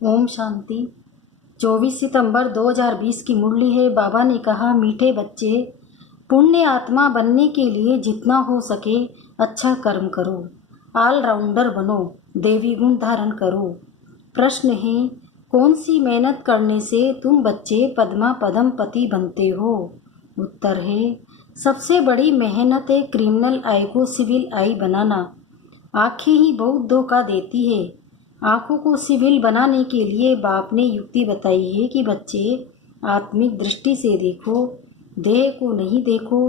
ओम शांति। 24 सितंबर 2020 की मुरली है। बाबा ने कहा, मीठे बच्चे, पुण्य आत्मा बनने के लिए जितना हो सके अच्छा कर्म करो, ऑलराउंडर बनो, देवी गुण धारण करो। प्रश्न है, कौन सी मेहनत करने से तुम बच्चे पद्मा पदम पति बनते हो? उत्तर है, सबसे बड़ी मेहनत है क्रिमिनल आई को सिविल आई बनाना। आंखें ही बहुत धोखा देती है। आंखों को सिविल बनाने के लिए बाप ने युक्ति बताई है कि बच्चे आत्मिक दृष्टि से देखो, देह को नहीं देखो।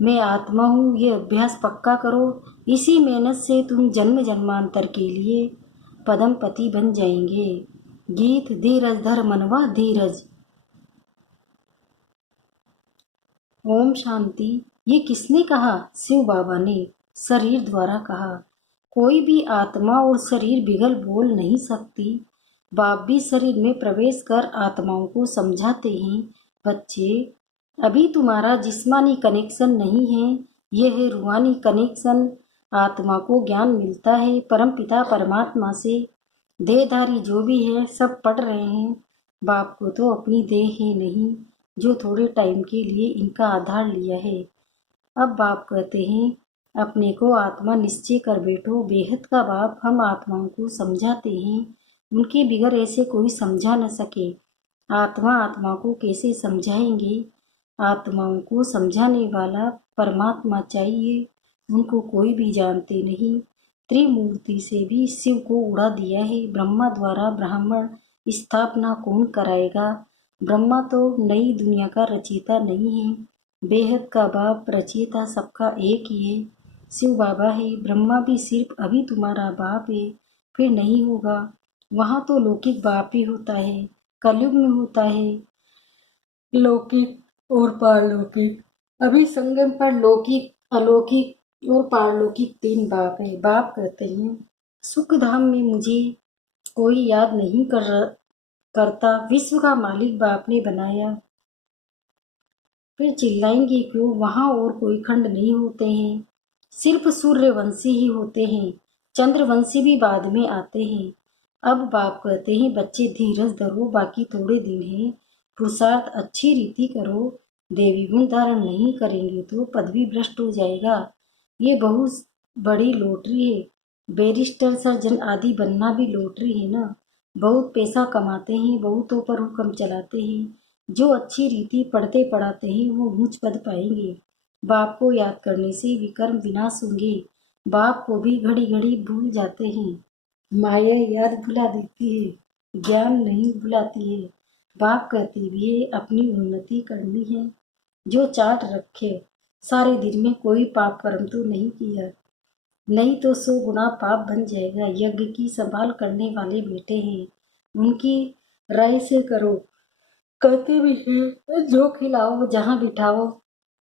मैं आत्मा हूँ, ये अभ्यास पक्का करो। इसी मेहनत से तुम जन्म जन्मांतर के लिए पदमपति बन जाएंगे। गीत धीरज धर मनवा धीरज। ओम शांति। ये किसने कहा? शिव बाबा ने शरीर द्वारा कहा। कोई भी आत्मा और शरीर बिगल बोल नहीं सकती। बाप भी शरीर में प्रवेश कर आत्माओं को समझाते हैं, बच्चे अभी तुम्हारा जिस्मानी कनेक्शन नहीं है, यह है रूहानी कनेक्शन। आत्मा को ज्ञान मिलता है परमपिता परमात्मा से। देहधारी जो भी है सब पढ़ रहे हैं। बाप को तो अपनी देह ही नहीं, जो थोड़े टाइम के लिए इनका आधार लिया है। अब बाप कहते हैं, अपने को आत्मा निश्चय कर बैठो। बेहद का बाप हम आत्माओं को समझाते हैं, उनके बिगर ऐसे कोई समझा न सके। आत्मा आत्मा को कैसे समझाएंगे? आत्माओं को समझाने वाला परमात्मा चाहिए, उनको कोई भी जानते नहीं। त्रिमूर्ति से भी शिव को उड़ा दिया है। ब्रह्मा द्वारा ब्राह्मण स्थापना कौन कराएगा? ब्रह्मा तो नई दुनिया का रचयिता नहीं है। बेहद का बाप रचयिता सबका एक ही है, शिव बाबा है। ब्रह्मा भी सिर्फ अभी तुम्हारा बाप है, फिर नहीं होगा। वहाँ तो लौकिक बाप ही होता है, कलयुग में होता है लौकिक और पारलौकिक। अभी संगम पर लौकिक, अलौकिक और पारलौकिक तीन बाप है। बाप कहते हैं, सुख धाम में मुझे कोई याद नहीं करता। विश्व का मालिक बाप ने बनाया, फिर चिल्लाएंगे क्यों? वहाँ और कोई खंड नहीं होते हैं, सिर्फ सूर्यवंशी ही होते हैं। चंद्रवंशी भी बाद में आते हैं। अब बाप कहते हैं, बच्चे धीरज धरो, बाकी थोड़े दिन हैं। पुरुषार्थ अच्छी रीति करो। देवी गुण धारण नहीं करेंगे तो पदवी भ्रष्ट हो जाएगा। ये बहुत बड़ी लॉटरी है। बैरिस्टर सर्जन आदि बनना भी लॉटरी है ना। बहुत पैसा कमाते हैं, बहुतों पर हुक्म चलाते हैं। जो अच्छी रीति पढ़ते पढ़ाते हैं वो ऊंच पद पाएंगे। बाप को याद करने से विकर्म विनाश होंगे। बाप को भी घड़ी घड़ी भूल जाते हैं। माया याद भुला देती है, ज्ञान नहीं भुलाती है। बाप कहते भी है, अपनी उन्नति करनी है। जो चार्ट रखे, सारे दिन में कोई पाप कर्म तो नहीं किया, नहीं तो 100 गुना पाप बन जाएगा। यज्ञ की संभाल करने वाले बेटे हैं, उनकी राय से करो। कहते भी हैं, जो खिलाओ जहाँ बिठाओ,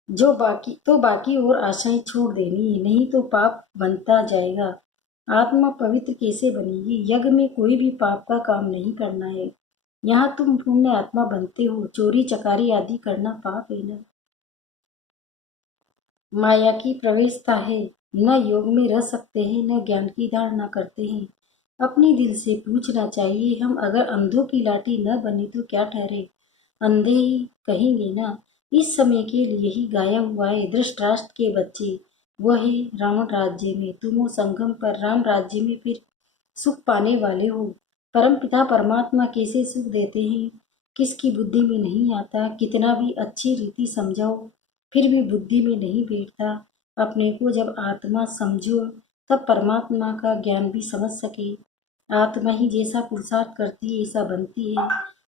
जो बाकी और आशाएं छोड़ देनी है, नहीं तो पाप बनता जाएगा। आत्मा पवित्र कैसे बनेगी? यज्ञ में कोई भी पाप का काम नहीं करना है। यहाँ तुम पुण्य आत्मा बनते हो, चोरी चकारी आदि करना पाप है ना। माया की प्रवेशता है, न योग में रह सकते हैं, न ज्ञान की धारणा करते हैं। अपने दिल से पूछना चाहिए, हम अगर अंधों की लाठी न बने तो क्या ठहरे? अंधे ही कहेंगे ना। इस समय के लिए ही गाया हुआ है धृतराष्ट्र के बच्चे, वह है रावण राज्य में, तुम हो संगम पर राम राज्य में फिर सुख पाने वाले हो। परम पिता परमात्मा कैसे सुख देते हैं, किसकी बुद्धि में नहीं आता। कितना भी अच्छी रीति समझाओ, फिर भी बुद्धि में नहीं बैठता। अपने को जब आत्मा समझो, तब परमात्मा का ज्ञान भी समझ सके। आत्मा ही जैसा पुरुषार्थ करती है ऐसा बनती है।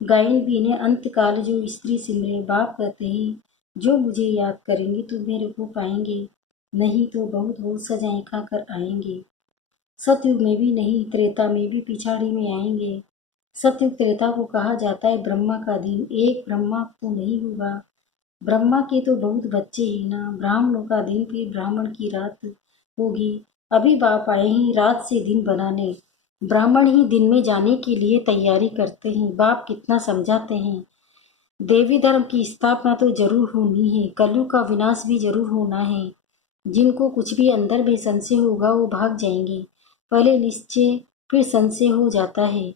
गायन भी ने अंतकाल जो स्त्री सिमरे। बाप कहते हैं, जो मुझे याद करेंगे तो मेरे को पाएंगे, नहीं तो बहुत बहुत सजाएं खाकर आएंगे। सतयुग में भी नहीं, त्रेता में भी पिछाड़ी में आएंगे। सतयुग त्रेता को कहा जाता है ब्रह्मा का दिन। एक ब्रह्मा तो नहीं होगा, ब्रह्मा के तो बहुत बच्चे ही ना। ब्राह्मणों का दिन फिर ब्राह्मण की रात होगी। अभी बाप आए हैं रात से दिन बनाने। ब्राह्मण ही दिन में जाने के लिए तैयारी करते हैं। बाप कितना समझाते हैं, देवी धर्म की स्थापना तो जरूर होनी है, कलयुग का विनाश भी जरूर होना है। जिनको कुछ भी अंदर में संशय होगा वो भाग जाएंगे। पहले निश्चय फिर संशय हो जाता है।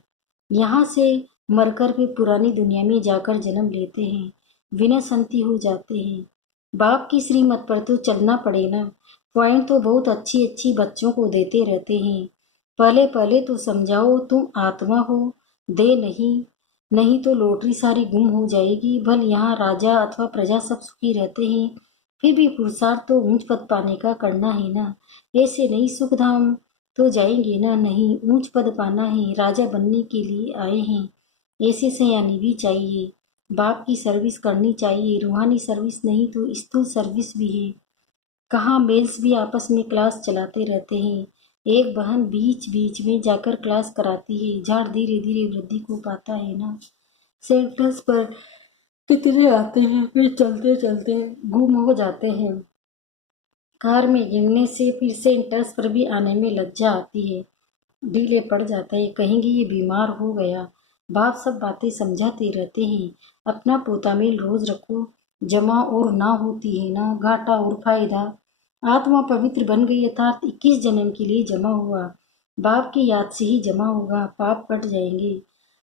यहाँ से मरकर वे पुरानी दुनिया में जाकर जन्म लेते हैं, विनसंती हो जाते हैं। बाप की श्रीमत पर तो चलना पड़े ना। पॉइंट तो बहुत अच्छी अच्छी बच्चों को देते रहते हैं। पहले पहले तो समझाओ तुम आत्मा हो, दे नहीं, नहीं तो लॉटरी सारी गुम हो जाएगी। भल यहाँ राजा अथवा प्रजा सब सुखी रहते हैं, फिर भी पुरुषार्थ तो ऊंच पद पाने का करना है ना। ऐसे नहीं सुख धाम तो जाएंगे ना, नहीं ऊंच पद पाना है, राजा बनने के लिए आए हैं। ऐसे सयानी भी चाहिए, बाप की सर्विस करनी चाहिए, रूहानी सर्विस नहीं तो स्थूल सर्विस भी है। कहाँ मेल्स भी आपस में क्लास चलाते रहते हैं। एक बहन बीच बीच में जाकर क्लास कराती है। झाड़ धीरे धीरे वृद्धि को पाता है ना। सेंटर्स पर कितने आते हैं, फिर चलते चलते गुम हो जाते हैं। कार में गिरने से फिर सेंटर्स पर भी आने में लज्जा आती है, ढीले पड़ जाता है, कहेंगे ये बीमार हो गया। बाप सब बातें समझाते रहते हैं। अपना पोता मेल रोज रखो, जमा और ना होती है ना घाटा और फायदा। आत्मा पवित्र बन गई अर्थात 21 जन्म के लिए जमा हुआ, बाप की याद से ही जमा होगा, पाप कट जाएंगे।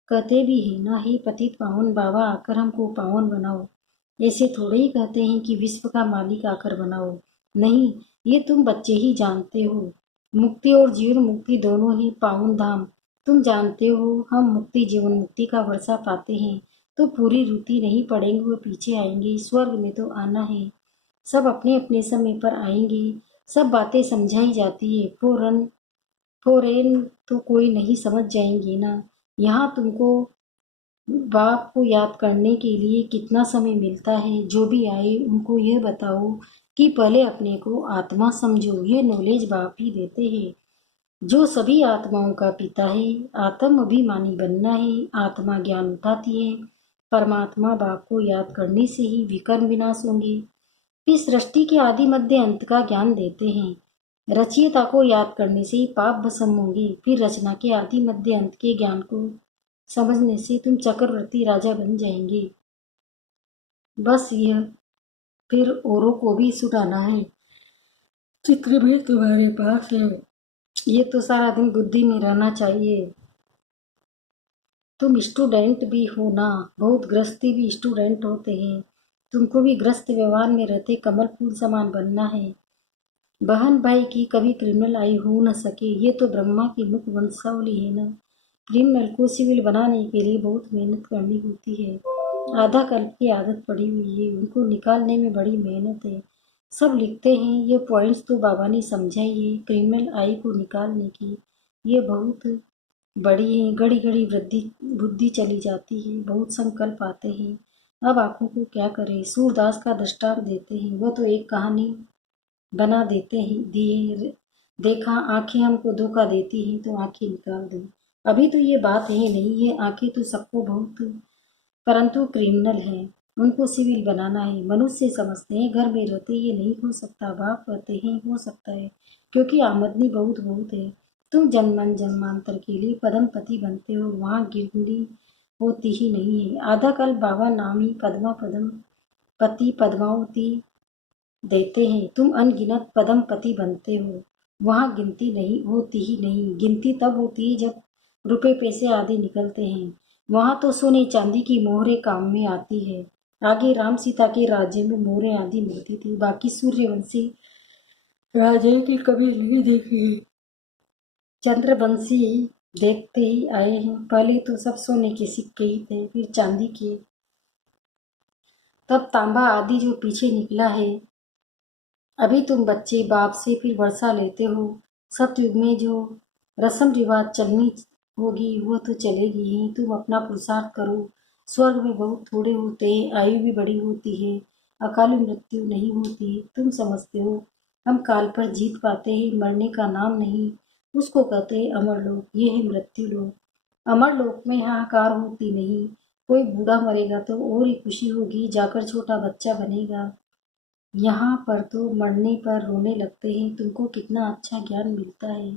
कहते भी है ना, ही पतित पावन बाबा आकर हमको पावन बनाओ। ऐसे थोड़े ही कहते हैं कि विश्व का मालिक आकर बनाओ। नहीं, ये तुम बच्चे ही जानते हो। मुक्ति और जीवन मुक्ति दोनों ही पावन धाम। तुम जानते हो हम मुक्ति जीवन मुक्ति का वर्षा पाते हैं तो पूरी रीति नहीं पड़ेंगे, वो पीछे आएंगे। स्वर्ग में तो आना है, सब अपने अपने समय पर आएंगे। सब बातें समझाई जाती है, फोरेन तो कोई नहीं समझ जाएंगे ना। यहाँ तुमको बाप को याद करने के लिए कितना समय मिलता है। जो भी आए उनको यह बताओ कि पहले अपने को आत्मा समझो। ये नॉलेज बाप ही देते हैं, जो सभी आत्माओं का पिता है। आत्म अभिमानी बनना है, आत्मा ज्ञान उठाती है। परमात्मा बाप को याद करने से ही विकर्म विनाश होंगे। फिर सृष्टि के आदि मध्य अंत का ज्ञान देते हैं। रचयिता को याद करने से ही पाप भस्म होंगे। फिर रचना के आदि मध्य अंत के ज्ञान को समझने से तुम चक्रवर्ती राजा बन जाएंगे। बस यह, फिर औरों को भी सुनाना है। चित्र भी तुम्हारे पास है, ये तो सारा दिन बुद्धि में रहना चाहिए। तुम स्टूडेंट भी हो ना, बहुत ग्रस्ती भी स्टूडेंट होते हैं। तुमको भी ग्रस्त व्यवहार में रहते कमल फूल समान बनना है। बहन भाई की कभी क्रिमिनल आई हो न सके, ये तो ब्रह्मा की मुख वंशावली है ना। क्रिमिनल को सिविल बनाने के लिए बहुत मेहनत करनी होती है। आधा कल्प की आदत पड़ी हुई है, उनको निकालने में बड़ी मेहनत है। सब लिखते हैं, ये पॉइंट्स तो बाबा ने समझाई है क्रिमिनल आई को निकालने की। ये बहुत बड़ी है, घड़ी घड़ी वृद्धि बुद्धि चली जाती है, बहुत संकल्प आते हैं। अब आंखों को क्या करें। सूरदास का दृष्टांत देते हैं, वह तो एक कहानी बना देते हैं दिए। देखा आंखें हमको धोखा देती हैं तो आंखें निकाल दें। अभी तो ये बात है नहीं, ये आंखें तो सबको बहुत, परंतु क्रिमिनल है, उनको सिविल बनाना है। मनुष्य समझते हैं घर में रहते ये नहीं हो सकता, बाप कहते हैं हो सकता है, क्योंकि आमदनी बहुत बहुत है। तुम जन्मन जन्मांतर के लिए पदमपति बनते हो, वहाँ गिरनी होती ही नहीं है। आधा कल बाबा नाम ही पद्मा पदम पति पद्मावती देते हैं। तुम अनगिनत पदमपति बनते हो, वहाँ गिनती नहीं होती ही नहीं। गिनती तब होती है जब रुपए पैसे आदि निकलते हैं, वहाँ तो सोने चांदी की मोहरें काम में आती है। आगे राम सीता के राज्य में मोहरें आदि मिलती थी, बाकी सूर्यवंशी राजे की कभी नहीं देखी है। चंद्रवंशी देखते ही आए हैं। पहले तो सब सोने के सिक्के ही थे, फिर चांदी के, तब तांबा आदि जो पीछे निकला है। अभी तुम बच्चे बाप से फिर वर्षा लेते हो। सतयुग में जो रस्म रिवाज चलनी होगी वो तो चलेगी ही। तुम अपना पुरुषार्थ करो। स्वर्ग में बहुत थोड़े होते हैं, आयु भी बड़ी होती है, अकाली मृत्यु नहीं होती। तुम समझते हो हम काल पर जीत पाते हैं, मरने का नाम नहीं, उसको कहते हैं अमर लोक। ये है मृत्यु लोक। अमर लोक में हाहाकार होती नहीं। कोई बूढ़ा मरेगा तो और ही खुशी होगी, जाकर छोटा बच्चा बनेगा। यहाँ पर तो मरने पर रोने लगते हैं। तुमको कितना अच्छा ज्ञान मिलता है,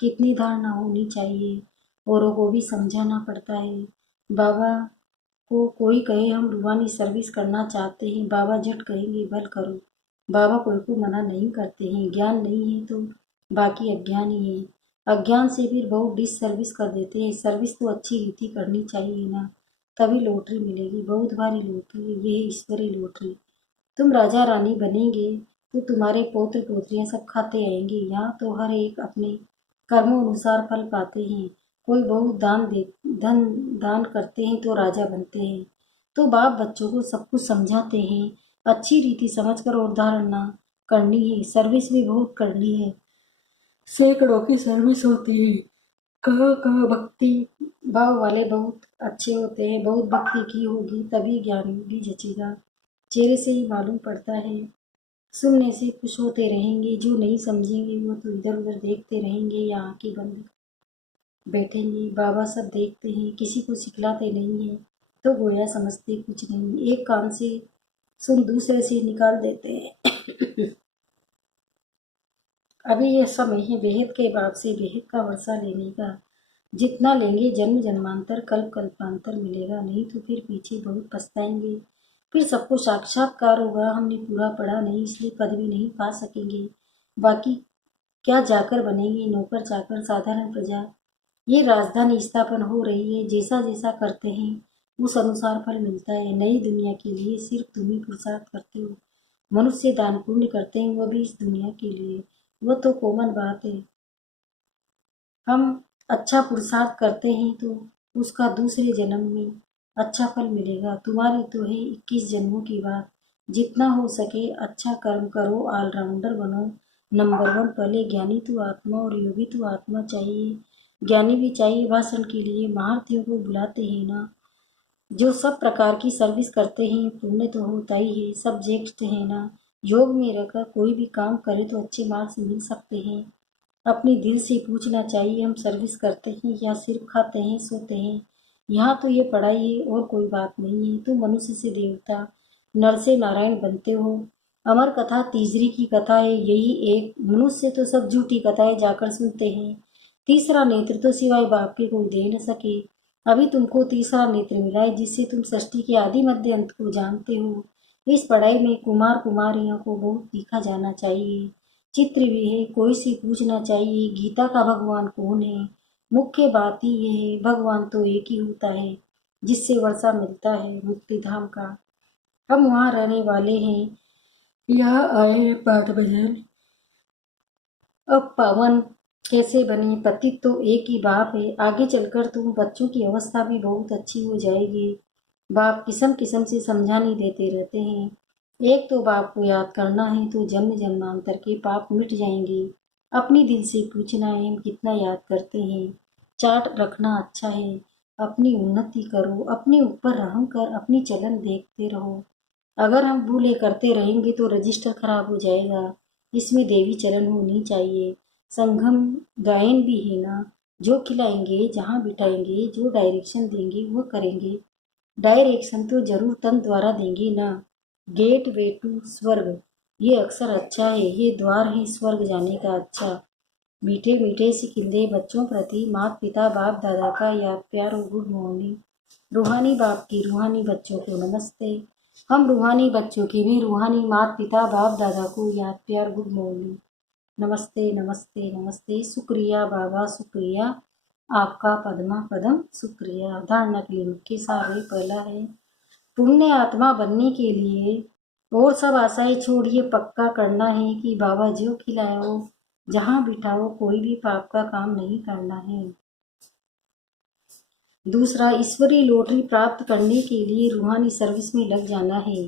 कितनी धारणा होनी चाहिए, औरों को भी समझाना पड़ता है। बाबा को कोई कहे हम रूहानी सर्विस करना चाहते हैं, बाबा झट कहेंगे बल करो। बाबा कोई को मना नहीं करते हैं। ज्ञान नहीं है तो बाकी अज्ञान ही है। अज्ञान से फिर बहुत डिस सर्विस कर देते हैं। सर्विस तो अच्छी रीति करनी चाहिए ना, तभी लॉटरी मिलेगी। बहुत भारी लॉटरी है, ये है ईश्वरी लॉटरी। तुम राजा रानी बनेंगे तो तुम्हारे पौत्र पोत्रियां सब खाते आएंगे। यहाँ तो हर एक अपने कर्मों अनुसार फल पाते हैं। कोई बहुत धन दान करते हैं तो राजा बनते हैं। तो बाप बच्चों को सब कुछ समझाते हैं, अच्छी रीति समझकर और धारणा करनी है। सर्विस भी बहुत करनी है, सैकड़ों की सर्विस होती है। कहाँ कहाँ भक्ति भाव वाले बहुत अच्छे होते हैं। बहुत भक्ति की होगी तभी ज्ञान भी जचेगा, चेहरे से ही मालूम पड़ता है। सुनने से खुश होते रहेंगे, जो नहीं समझेंगे वो तो इधर उधर देखते रहेंगे या आंखें बंद बैठेंगे। बाबा सब देखते हैं, किसी को सिखलाते नहीं हैं, तो गोया समझते कुछ नहीं। एक कान से सुन दूसरे से निकाल देते हैं। अभी यह समय है बेहद के बाद से बेहद का वर्षा लेने का। जितना लेंगे जन्म जन्मांतर कल्प कल्पांतर मिलेगा, नहीं तो फिर पीछे बहुत पछताएंगे। फिर सबको साक्षात्कार होगा। हमने पूरा पढ़ा नहीं इसलिए पद भी नहीं पा सकेंगे, बाकी क्या जाकर बनेंगे नौकर चाकर साधारण प्रजा। ये राजधानी स्थापन हो रही है, जैसा जैसा करते हैं उस अनुसार फल मिलता है। नई दुनिया के लिए सिर्फ तुम ही पुरुषार्थ करते हो। मनुष्य दान पुण्य करते हैं, वह भी इस दुनिया के लिए, वह तो कॉमन बात है। हम अच्छा पुरुषार्थ करते हैं तो उसका दूसरे जन्म में अच्छा फल मिलेगा। तुम्हारी तो है 21 जन्मों की बात। जितना हो सके अच्छा कर्म करो, ऑलराउंडर बनो, नंबर वन। पहले ज्ञानी तो आत्मा और योगी तो आत्मा चाहिए, ज्ञानी भी चाहिए भाषण के लिए। महारथियों को बुलाते हैं ना, जो सब प्रकार की सर्विस करते हैं। पुण्य तो होता ही है, सब्जेक्ट है ना। योग में रहकर कोई भी काम करे तो अच्छे मार्क्स मिल सकते हैं। अपने दिल से पूछना चाहिए, हम सर्विस करते हैं या सिर्फ खाते हैं सोते हैं। यहाँ तो ये पढ़ाई है और कोई बात नहीं है। तुम मनुष्य से देवता, नर से नारायण बनते हो। अमर कथा तीसरी की कथा है यही एक। मनुष्य तो सब झूठी कथाएं जाकर सुनते हैं। तीसरा नेत्र तो सिवाय बाप के कोई दे न सके। अभी तुमको तीसरा नेत्र मिला है, जिससे तुम सृष्टि के आदि मध्य अंत को जानते हो। इस पढ़ाई में कुमार कुमारियों को बहुत सीखा जाना चाहिए। चित्र भी है, कोई से पूछना चाहिए गीता का भगवान कौन है। मुख्य बात ही यह है, भगवान तो एक ही होता है, जिससे वर्षा मिलता है मुक्ति धाम का। हम वहाँ रहने वाले हैं, यहाँ आए हैं पाठ भजन। अब पावन कैसे बने, पति तो एक ही बाप है। आगे चलकर तुम बच्चों की अवस्था भी बहुत अच्छी हो जाएगी। बाप किस्म किस्म से समझाने देते रहते हैं। एक तो बाप को याद करना है तो जन्म जन्मांतर के पाप मिट जाएंगे। अपनी दिल से पूछना है हम कितना याद करते हैं। चार्ट रखना अच्छा है। अपनी उन्नति करो, अपने ऊपर रहम कर अपनी चलन देखते रहो। अगर हम भूले करते रहेंगे तो रजिस्टर खराब हो जाएगा। इसमें देवी चरण होनी चाहिए। संगम गायन भी है ना, जो खिलाएंगे जहाँ बिठाएंगे, जो डायरेक्शन देंगे वो करेंगे। डायरेक्शन तो जरूर तन द्वारा देंगे ना। गेट वे टू स्वर्ग, ये अक्सर अच्छा है, ये द्वार है स्वर्ग जाने का। अच्छा मीठे मीठे सिकिंदे बच्चों प्रति माता पिता बाप दादा का याद प्यार और गुड मॉर्निंग। रूहानी बाप की रूहानी बच्चों को नमस्ते। हम रूहानी बच्चों की भी रूहानी माता पिता बाप दादा को याद प्यार गुड मॉर्निंग। नमस्ते नमस्ते नमस्ते। शुक्रिया बाबा शुक्रिया, आपका पद्मा पदम शुक्रिया। धारणा के लिए मुख्य सार पहला है, पुण्य आत्मा बनने के लिए और सब आशाएं छोड़िए, पक्का करना है कि बाबा जो खिलाओ जहाँ बिठाओ कोई भी पाप का काम नहीं करना है। दूसरा, ईश्वरीय लॉटरी प्राप्त करने के लिए रूहानी सर्विस में लग जाना है।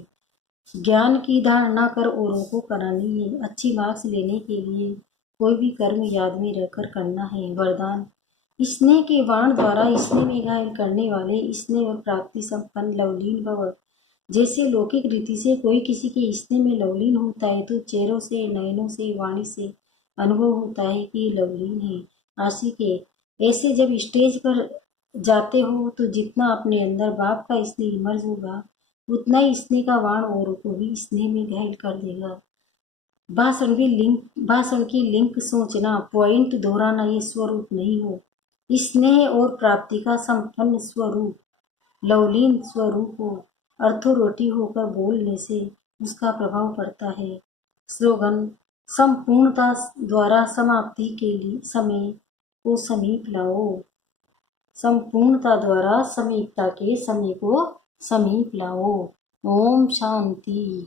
ज्ञान की धारणा कर औरों को करानी है। अच्छी मार्क्स लेने के लिए कोई भी कर्म याद में रहकर करना है। वरदान, स्नेह के बाण द्वारा स्नेह में घायल करने वाले, स्नेह और प्राप्ति संपन्न लवलीन भव। जैसे लौकिक रीति से कोई किसी के स्नेह में लवलीन होता है तो चेहरों से, नयनों से, वाणी से अनुभव होता है कि ये लवलीन है, आशिक है। ऐसे जब स्टेज पर जाते हो तो जितना अपने अंदर बाप का स्नेह इमर्ज होगा, उतना ही स्नेह का बाण औरों को भी स्नेह में घायल कर देगा। भाषण की लिंक सोचना, पॉइंट दोहराना, ये स्वरूप नहीं हो। स्नेह और प्राप्ति का संपन्न स्वरूप, लवलीन स्वरूप हो। अर्थोरोटी होकर बोलने से उसका प्रभाव पड़ता है। स्लोगन, संपूर्णता द्वारा समाप्ति के लिए समय को समीप लाओ। संपूर्णता द्वारा समीपता के समय को समीप लाओ। ओम शांति।